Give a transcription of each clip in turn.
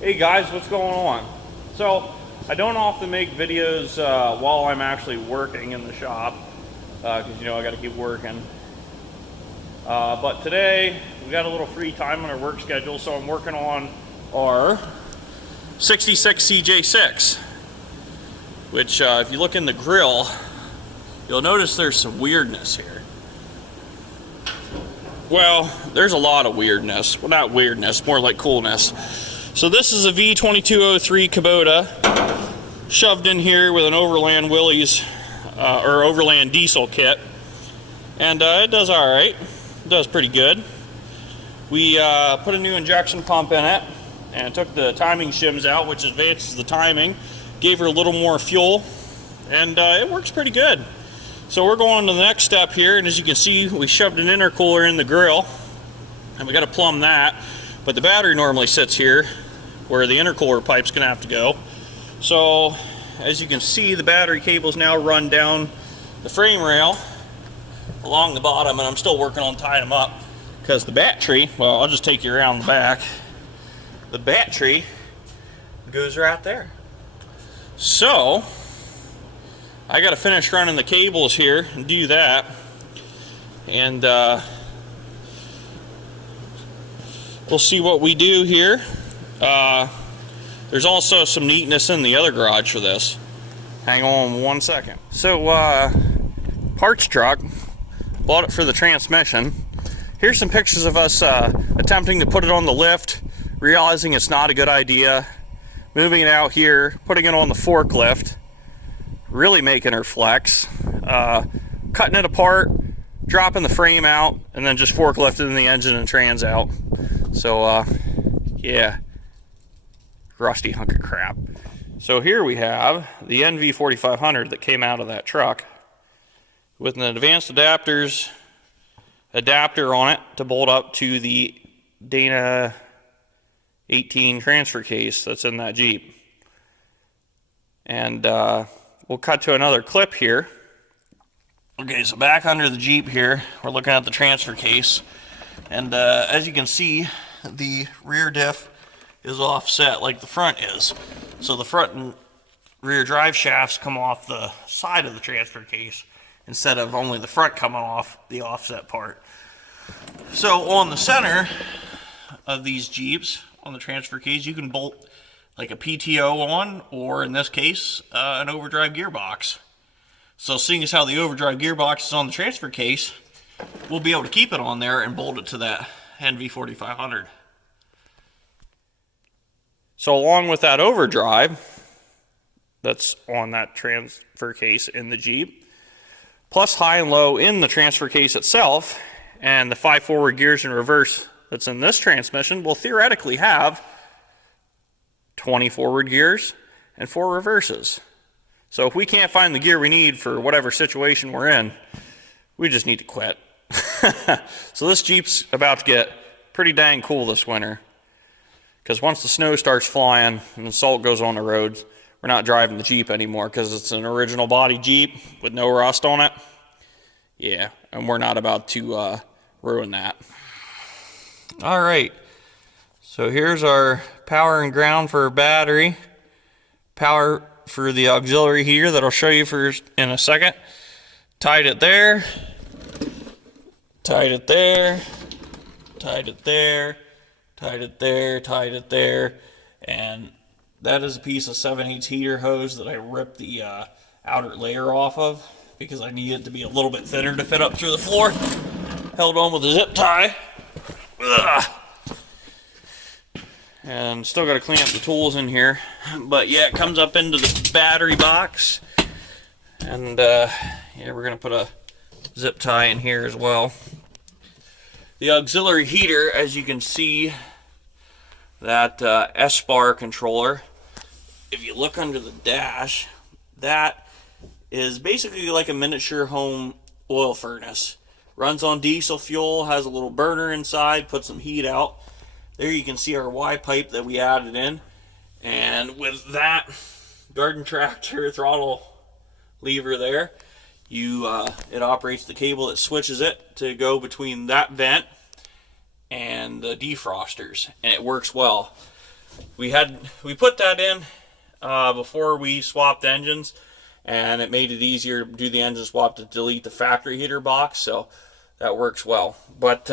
Hey guys, what's going on? So, I don't often make videos while I'm actually working in the shop, because you know I got to keep working. But today, we got a little free time on our work schedule, so I'm working on our 66 CJ6, which if you look in the grill, you'll notice there's some weirdness here. Well, there's a lot of weirdness. Well, not weirdness, more like coolness. So this is a V2203 Kubota shoved in here with an Overland Willys or Overland diesel kit, and it does all right. It does pretty good. We put a new injection pump in it and took the timing shims out, which advances the timing, gave her a little more fuel, and it works pretty good. So we're going to the next step here, and as you can see, we shoved an intercooler in the grill, and we got to plumb that. But the battery normally sits here, where the intercooler pipe's going to have to go. So, as you can see, the battery cables now run down the frame rail along the bottom, and I'm still working on tying them up because the battery, well, I'll just take you around the back. The battery goes right there. So, I got to finish running the cables here and do that. And we'll see what we do here. There's also some neatness in the other garage for this. Hang on 1 second. So, parts truck, bought it for the transmission. Here's some pictures of us attempting to put it on the lift, realizing it's not a good idea, moving it out here, putting it on the forklift, really making her flex, cutting it apart, dropping the frame out, and then just forklifting the engine and trans out. So, yeah. Rusty hunk of crap. So here we have the NV4500 that came out of that truck with an advanced adapter on it to bolt up to the Dana 18 transfer case that's in that Jeep. And we'll cut to another clip here. Okay, so back under the Jeep here, we're looking at the transfer case, and as you can see, the rear diff is offset like the front is. So the front and rear drive shafts come off the side of the transfer case instead of only the front coming off the offset part. So on the center of these Jeeps, on the transfer case, you can bolt like a PTO on, or in this case, an overdrive gearbox. So seeing as how the overdrive gearbox is on the transfer case, we'll be able to keep it on there and bolt it to that NV4500. So along with that overdrive that's on that transfer case in the Jeep, plus high and low in the transfer case itself, and the 5 forward gears in reverse that's in this transmission, will theoretically have 20 forward gears and 4 reverses. So if we can't find the gear we need for whatever situation we're in, we just need to quit. So this Jeep's about to get pretty dang cool this winter, because once the snow starts flying and the salt goes on the roads, we're not driving the Jeep anymore because it's an original body Jeep with no rust on it. Yeah, and we're not about to ruin that. All right, so here's our power and ground for our battery, power for the auxiliary heater that I'll show you in a second. Tied it there, tied it there, tied it there, tied it there, tied it there, and that is a piece of 7/8 heater hose that I ripped the outer layer off of because I need it to be a little bit thinner to fit up through the floor. Held on with a zip tie. Ugh. And still got to clean up the tools in here, but yeah, it comes up into the battery box, and yeah, we're gonna put a zip tie in here as well. The auxiliary heater, as you can see, that S-bar controller, if you look under the dash, that is basically like a miniature home oil furnace. Runs on diesel fuel, has a little burner inside, puts some heat out. There you can see our Y pipe that we added in, and with that garden tractor throttle lever there, it operates the cable that switches it to go between that vent and the defrosters, and it works well. we put that in before we swapped engines, and it made it easier to do the engine swap to delete the factory heater box, so that works well. But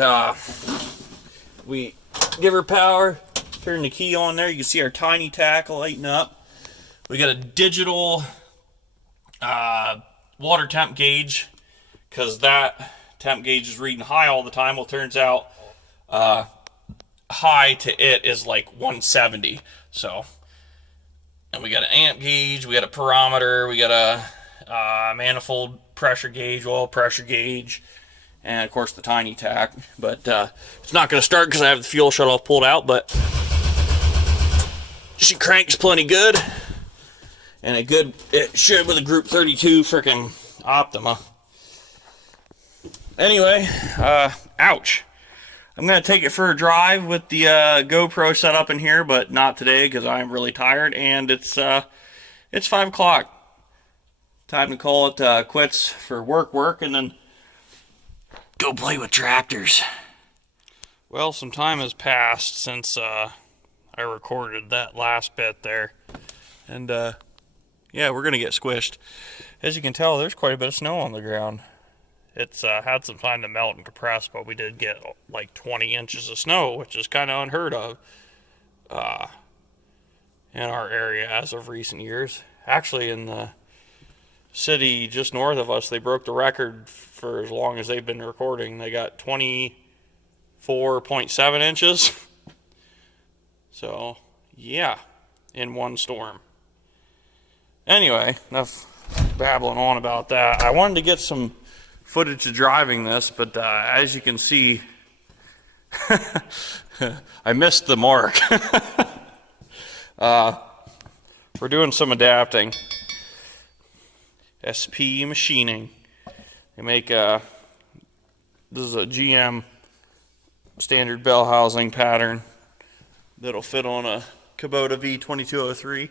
we give her power, turn the key on there. You can see our tiny tack lighting up. We got a digital water temp gauge, because that temp gauge is reading high all the time. Well, it turns out high to it is like 170. So, and we got an amp gauge, we got a pyrometer, we got a manifold pressure gauge, oil pressure gauge, and of course the tiny tack. But it's not going to start because I have the fuel shutoff pulled out, but she cranks plenty good. And it should with a Group 32 freaking Optima. Anyway, ouch. I'm going to take it for a drive with the GoPro set up in here, but not today because I'm really tired, and it's 5 o'clock. Time to call it quits for work, and then go play with tractors. Well, some time has passed since I recorded that last bit there, and yeah, we're going to get squished. As you can tell, there's quite a bit of snow on the ground. It's had some time to melt and compress, but we did get like 20 inches of snow, which is kind of unheard of in our area as of recent years. Actually, in the city just north of us, they broke the record for as long as they've been recording. They got 24.7 inches. So, yeah, in one storm. Anyway, enough babbling on about that. I wanted to get some footage of driving this, but as you can see, I missed the mark. We're doing some adapting. SP Machining. They make this is a GM standard bell housing pattern that'll fit on a Kubota V2203.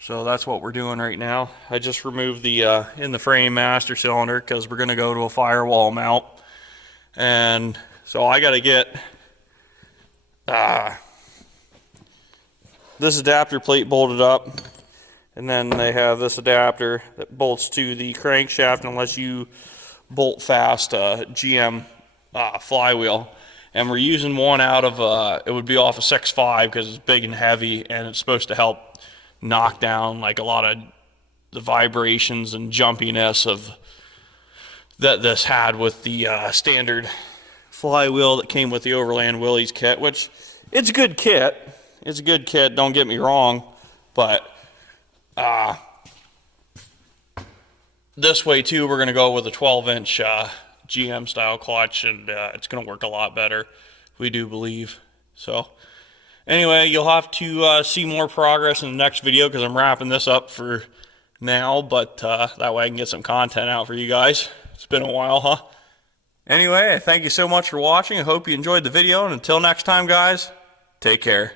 So that's what we're doing right now. I just removed the in the frame master cylinder because we're going to go to a firewall mount. And so I got to get this adapter plate bolted up. And then they have this adapter that bolts to the crankshaft unless you bolt fast GM flywheel. And we're using one out of, it would be off a 6.5 because it's big and heavy, and it's supposed to help knock down like a lot of the vibrations and jumpiness of that this had with the standard flywheel that came with the Overland Willys kit, which it's a good kit. It's a good kit, don't get me wrong, but this way too, we're going to go with a 12-inch GM style clutch, and it's going to work a lot better, we do believe. So anyway, you'll have to see more progress in the next video because I'm wrapping this up for now, but that way I can get some content out for you guys. It's been a while, huh? Anyway, thank you so much for watching. I hope you enjoyed the video, and until next time, guys, take care.